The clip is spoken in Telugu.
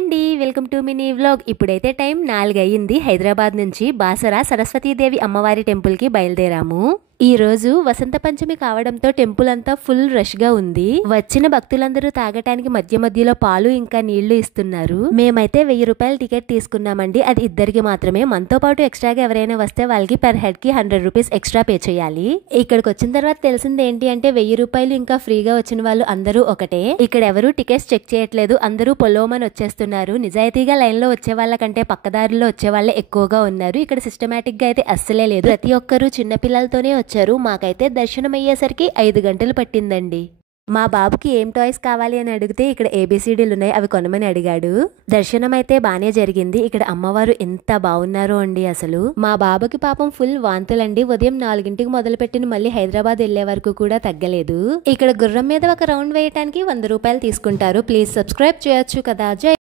అండి, వెల్కమ్ టు మినీ వ్లాగ్. ఇప్పుడైతే టైం 4 అయ్యింది. హైదరాబాద్ నుంచి బాసర సరస్వతీదేవి అమ్మవారి టెంపుల్ కి బయలుదేరాము. ఈ రోజు వసంత పంచమి కావడంతో టెంపుల్ అంతా ఫుల్ రష్ గా ఉంది. వచ్చిన భక్తులందరూ తాగటానికి మధ్య మధ్యలో పాలు ఇంకా నీళ్లు ఇస్తున్నారు. మేమైతే 1000 రూపాయల టికెట్ తీసుకున్నామండి. అది ఇద్దరికి మాత్రమే. మనతో పాటు ఎక్స్ట్రాగా ఎవరైనా వస్తే వాళ్ళకి పర్ హెడ్ కి 100 రూపీస్ ఎక్స్ట్రా పే చేయాలి. ఇక్కడికి వచ్చిన తర్వాత తెలిసింది ఏంటి అంటే 1000 రూపాయలు ఇంకా ఫ్రీగా వచ్చిన వాళ్ళు అందరూ ఒకటే. ఇక్కడ ఎవరు టికెట్స్ చెక్ చేయట్లేదు. అందరూ పొలోమని వచ్చేస్తున్నారు. నిజాయితీగా లైన్ లో వచ్చే వాళ్ళకంటే పక్కదారిలో వచ్చే వాళ్ళే ఎక్కువగా ఉన్నారు. ఇక్కడ సిస్టమేటిక్ గా అయితే అస్సలే లేదు. ప్రతి ఒక్కరు చిన్న పిల్లలతోనే వచ్చారు. మాకైతే దర్శనం అయ్యేసరికి 5 గంటలు పట్టిందండి. మా బాబుకి ఏం టాయ్స్ కావాలి అని అడిగితే ఇక్కడ ABCDలు ఉన్నాయి, అవి కొనమని అడిగాడు. దర్శనం అయితే బానే జరిగింది. ఇక్కడ అమ్మవారు ఎంత బాగున్నారో అండి. అసలు మా బాబుకి పాపం ఫుల్ వాంతులండి. ఉదయం 4 మొదలు పెట్టిన మళ్ళీ హైదరాబాద్ వెళ్లే వరకు కూడా తగ్గలేదు. ఇక్కడ గుర్రం మీద ఒక రౌండ్ వేయటానికి 100 రూపాయలు తీసుకుంటారు. ప్లీజ్ సబ్స్క్రైబ్ చేయొచ్చు కదా. జై